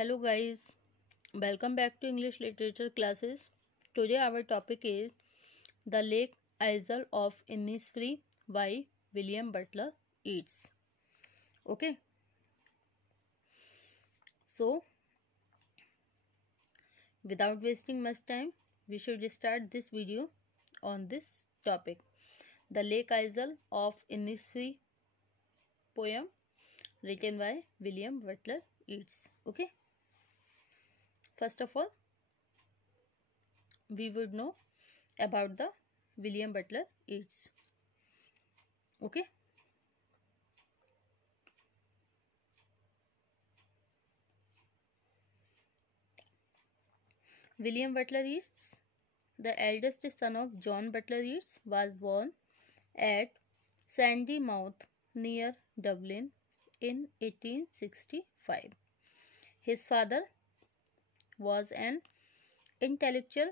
Hello guys, welcome back to English literature classes. Today our topic is The Lake Isle of Innisfree by William Butler Yeats. Okay, so without wasting much time, we should start this video on this topic. The Lake Isle of Innisfree poem written by William Butler Yeats. Okay, first of all, we would know about the William Butler Yeats. Okay, William Butler Yeats, the eldest son of John Butler Yeats, was born at Sandymouth near Dublin in 1865. His father was an intellectual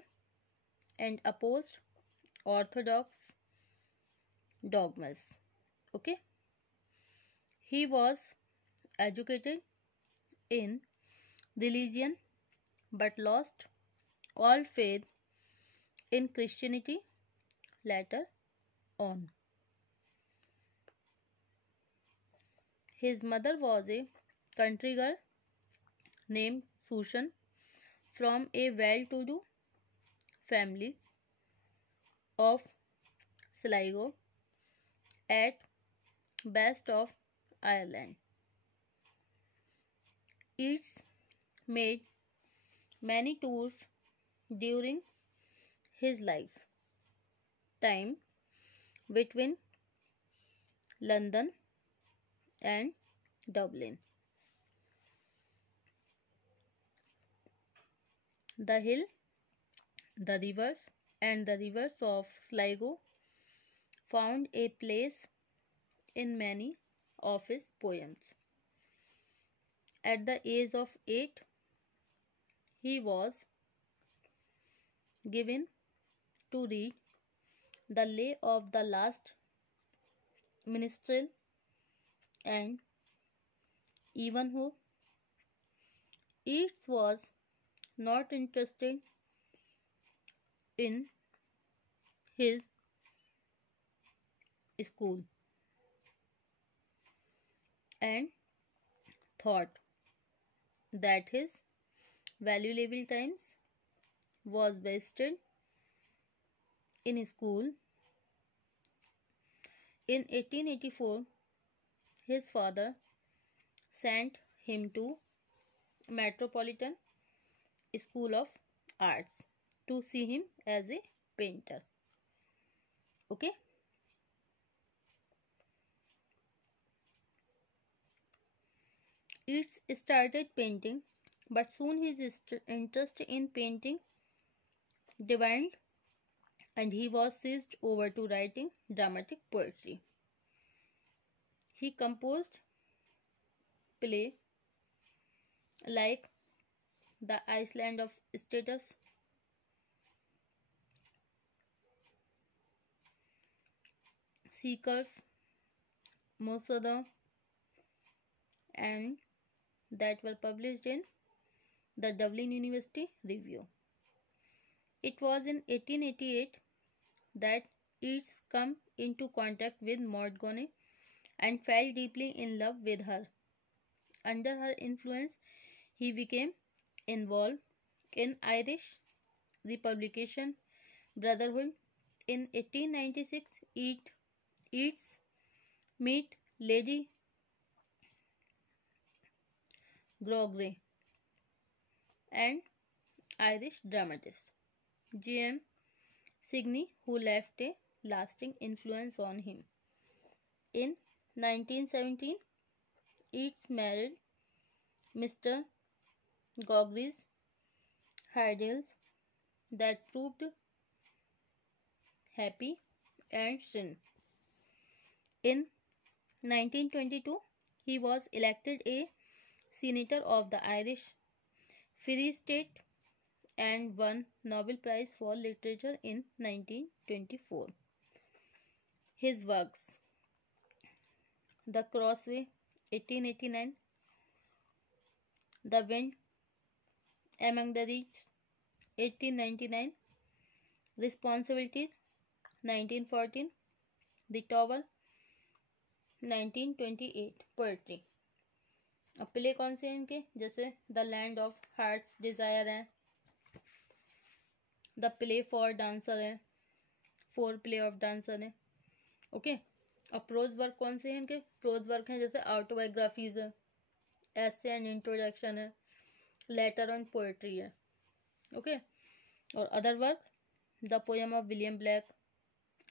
and opposed orthodox dogmas. Okay, he was educated in religion but lost all faith in Christianity later on. His mother was a country girl named Susan from a well-to-do family of Sligo at Best of Ireland. Yeats made many tours during his life time between London and Dublin. The hill, the river, and the rivers of Sligo found a place in many of his poems. At the age of 8, he was given to read the Lay of the Last Minstrel and Ivanhoe. Yeats was not interested in his school and thought that his valuable times was wasted in school. In 1884, his father sent him to Metropolitan School of Arts to see him as a painter. Okay. Yeats started painting, but soon his interest in painting waned and he was switched over to writing dramatic poetry. He composed plays like The Island of Status, Seekers, Mosoda, and that were published in the Dublin University Review. It was in 1888 that Yeats came into contact with Montgomery and fell deeply in love with her. Under her influence, he became involved in Irish Republican Brotherhood. In 1896, Yeats met Lady Grogray, an Irish dramatist, J.M. Signey, who left a lasting influence on him. In 1917, Yeats married Mr. Grogray's ideals that proved happy and sin. In 1922, he was elected a Senator of the Irish Free State and won Nobel Prize for Literature in 1924. His works: The Crossway, 1889, The Wind Among the Rich 1899, Responsibilities 1914, The Tower 1928, Poetry। अब play कौन से हैं इनके, जैसे the land of heart's desire है, the play for dancer है, four play of dancer है। Okay. अब प्रोज वर्क कौन से हैं इनके, प्रोज वर्क हैं जैसे ऑटोबायोग्राफीज है, एसे एंड इंट्रोडक्शन है, लेटर ऑन पोएट्री है। ओके। और other work, the poem of William Blake,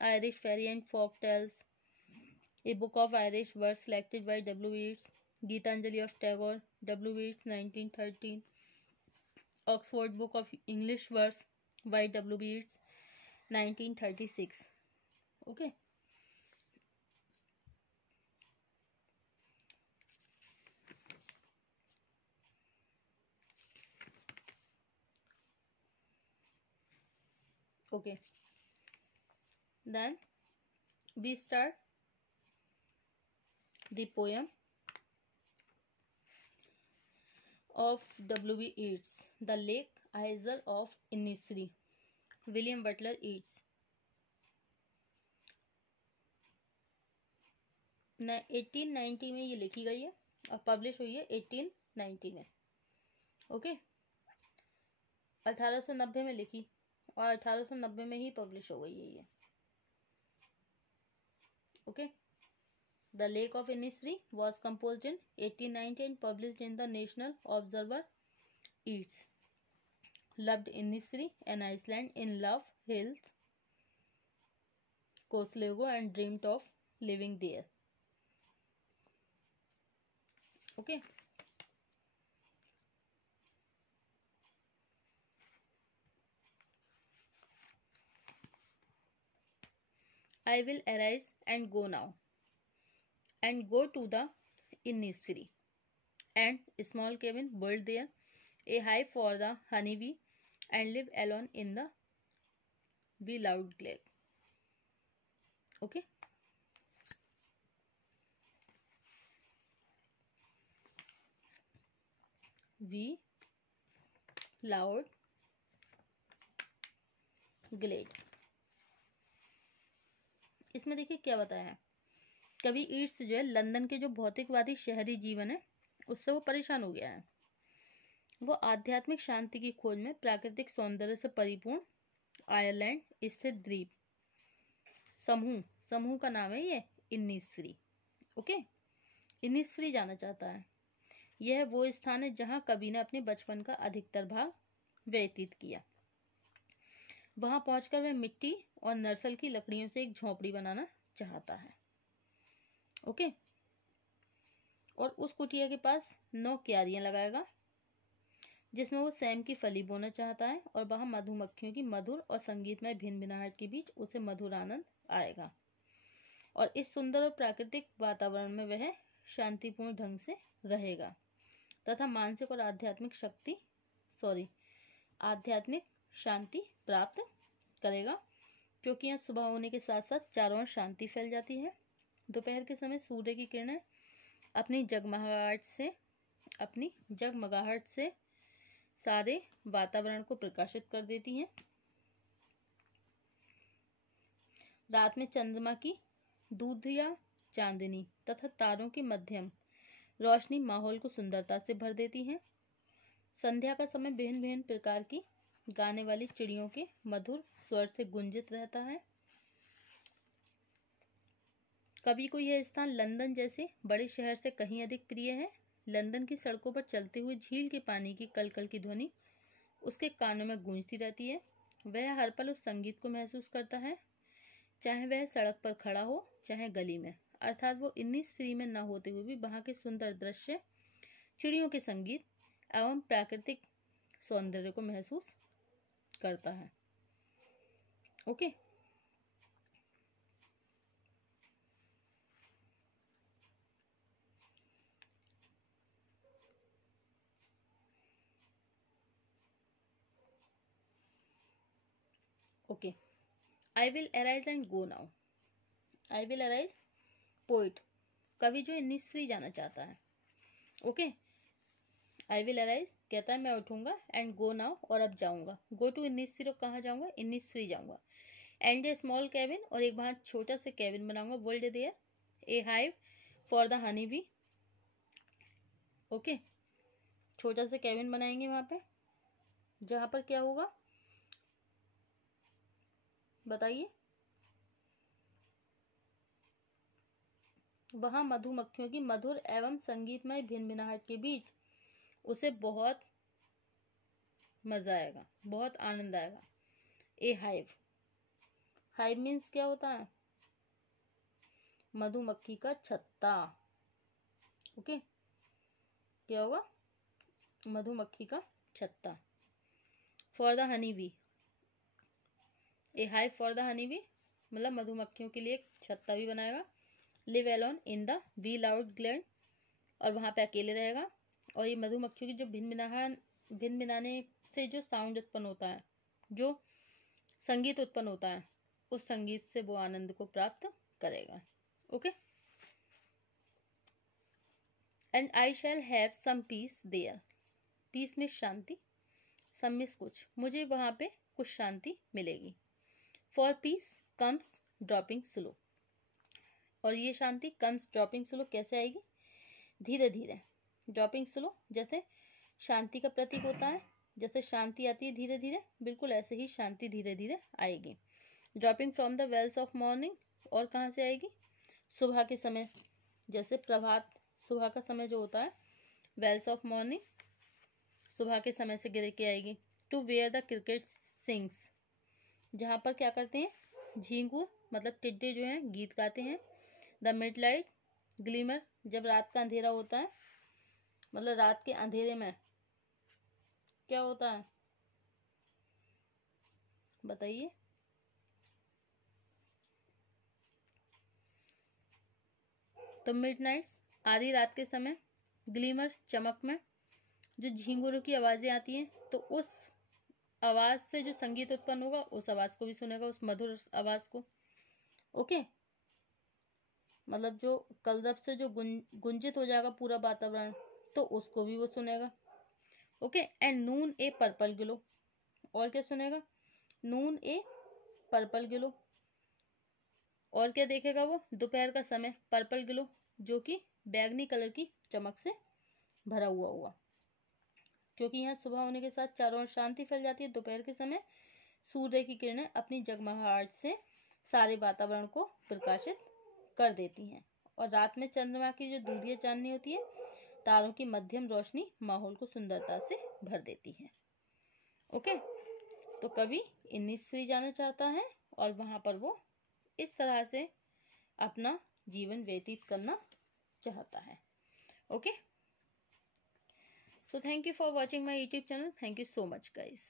Irish fairy and folk tales, a book of Irish verse selected by W Yeats, Gitanjali of Tagore, W Yeats 1913, Oxford book of English verse by W Yeats 1936। Okay. Okay, then we start the poem of W.B. Yeats, The Lake Isle of Innisfree, William Butler Yeats। 1890 में ये लिखी गई है और publish हुई है 1890 में। Okay. 1890 में लिखी और 1890 में ही पब्लिश हो गई है ये। Okay. The Lake of Innisfree was composed in 1890 and published in the National Observer. Yeats loved Innisfree, an island in Love Hills, Coslego, and dreamed of living there. Okay. I will arise and go now, and go to the Innisfree, and small cabin built there, a hive for the honeybee, and live alone in the beloved glade. Okay. We loud glade। इसमें देखिए क्या बताया है, कवि Yeats जो है London के जो भौतिकवादी शहरी जीवन है उससे वो परेशान हो गया है। वो आध्यात्मिक शांति की खोज में प्राकृतिक सौंदर्य से परिपूर्ण आयरलैंड स्थित द्वीप समूह का नाम है ये इनिस्फ्री। ओके। इनिस्फ्री जाना चाहता है। यह वो स्थान है जहां कवि ने अपने बचपन का अधिकतर भाग व्यतीत किया। वहां पहुंचकर वह मिट्टी और नरसल की लकड़ियों से एक झोंपड़ी बनाना चाहता है। ओके। और उस कुटिया के पास 9 क्यारियां लगाएगा जिसमें वो सैम की फली बोना चाहता है और वहां मधुमक्खियों की मधुर और संगीतमय भिनभिनाहट के बीच उसे मधुर आनंद आएगा और इस सुंदर और प्राकृतिक वातावरण में वह शांतिपूर्ण ढंग से रहेगा तथा मानसिक और आध्यात्मिक शांति प्राप्त करेगा, क्योंकि यहाँ सुबह होने के साथ साथ चारों ओर शांति फैल जाती है। दोपहर के समय सूर्य की किरणें अपनी जगमगाहट से सारे वातावरण को प्रकाशित कर देती हैं। रात में चंद्रमा की दूधिया चांदनी तथा तारों की मध्यम रोशनी माहौल को सुंदरता से भर देती है। संध्या का समय भिन्न भिन्न प्रकार की गाने वाली चिड़ियों के मधुर स्वर से गुंजित रहता है। कवि को यह स्थान लंदन जैसे बड़े शहर से कहीं अधिक प्रिय है। लंदन की सड़कों पर चलते हुए झील के पानी की कलकल की ध्वनि उसके कानों में गूंजती रहती है। वह हर पल उस संगीत को महसूस करता है, चाहे वह सड़क पर खड़ा हो चाहे गली में, अर्थात वो इनिस्फ्री में न होते हुए भी वहां के सुंदर दृश्य, चिड़ियों के संगीत एवं प्राकृतिक सौंदर्य को महसूस करता है। Okay. Okay. I will arise and go now. I will arise poet, कवि जो इनिस्फ्री जाना चाहता है। ओके। आई विल अराइज कहता है मैं उठूंगा, एंड गो नाउ और अब जाऊंगा, गो टू इनिसफ्री कहाँ जाऊंगा, इनिसफ्री जाऊंगा, एंड ए स्मॉल कैबिन और एक वहां छोटा सा कैबिन बनाऊंगा, world there a hive for the honey bee. Okay, छोटा सा कैबिन बनाएंगे वहां पे, जहां पर क्या होगा बताइए, वहां मधुमक्खियों की मधुर एवं संगीतमय भिनभिनाहट के बीच उसे बहुत मजा आएगा, बहुत आनंद आएगा। ए हाइव, हाइव मीन्स क्या होता है, मधुमक्खी का छत्ता। ओके, क्या होगा, मधुमक्खी का छत्ता। For the honey bee, a hive for the honey bee मतलब मधुमक्खियों के लिए एक छत्ता भी बनाएगा। Live alone in the bee loud glade, और वहां पे अकेले रहेगा, और ये मधुमक्खियों की जो भिन भिनाने से जो साउंड उत्पन्न होता है, जो संगीत उत्पन्न होता है, उस संगीत से वो आनंद को प्राप्त करेगा। Okay, and I shall have some peace there, peace में शांति, सम में कुछ, मुझे वहां पे कुछ शांति मिलेगी। For piece comes dropping slow, और ये शांति कम्स ड्रॉपिंग स्लो कैसे आएगी, धीरे धीरे, ड्रॉपिंग स्लो जैसे शांति का प्रतीक होता है, जैसे शांति आती है धीरे धीरे, बिल्कुल ऐसे ही शांति धीरे धीरे आएगी। Dropping from the veils of morning, और कहाँ से आएगी, सुबह के समय, जैसे प्रभात, सुबह का समय जो होता है, वेल्स ऑफ मॉर्निंग सुबह के समय से गिर के आएगी। To where the cricket sings, जहाँ पर क्या करते हैं, झींगू मतलब टिड्डे जो हैं गीत गाते हैं। द मिड लाइट ग्लीमर, जब रात का अंधेरा होता है, मतलब रात के अंधेरे में क्या होता है बताइए, तो मिड नाइट्स आधी रात के समय, ग्लीमर चमक में, जो झींगुरों की आवाजें आती हैं, तो उस आवाज से जो संगीत उत्पन्न होगा उस आवाज को भी सुनेगा, उस मधुर आवाज को। ओके, मतलब जो कलरव से जो गुंजित हो जाएगा पूरा वातावरण, तो उसको भी वो सुनेगा। Okay, and Noon A purple glow, और क्या सुनेगा, नून ए पर्पल ग्लो, और क्या देखेगा वो, दोपहर का समय पर्पल ग्लो, जो कि बैगनी कलर की चमक से भरा हुआ होगा, क्योंकि यहाँ सुबह होने के साथ चारों ओर शांति फैल जाती है। दोपहर के समय सूर्य की किरणें अपनी जगमगाहट से सारे वातावरण को प्रकाशित कर देती हैं, और रात में चंद्रमा की जो दूरिया चांदनी होती है, तारों की मध्यम रोशनी माहौल को सुंदरता से भर देती है। ओके, तो कभी इनिसफ्री जाना चाहता है और वहां पर वो इस तरह से अपना जीवन व्यतीत करना चाहता है। Okay, so thank you for watching my YouTube channel. Thank you so much guys.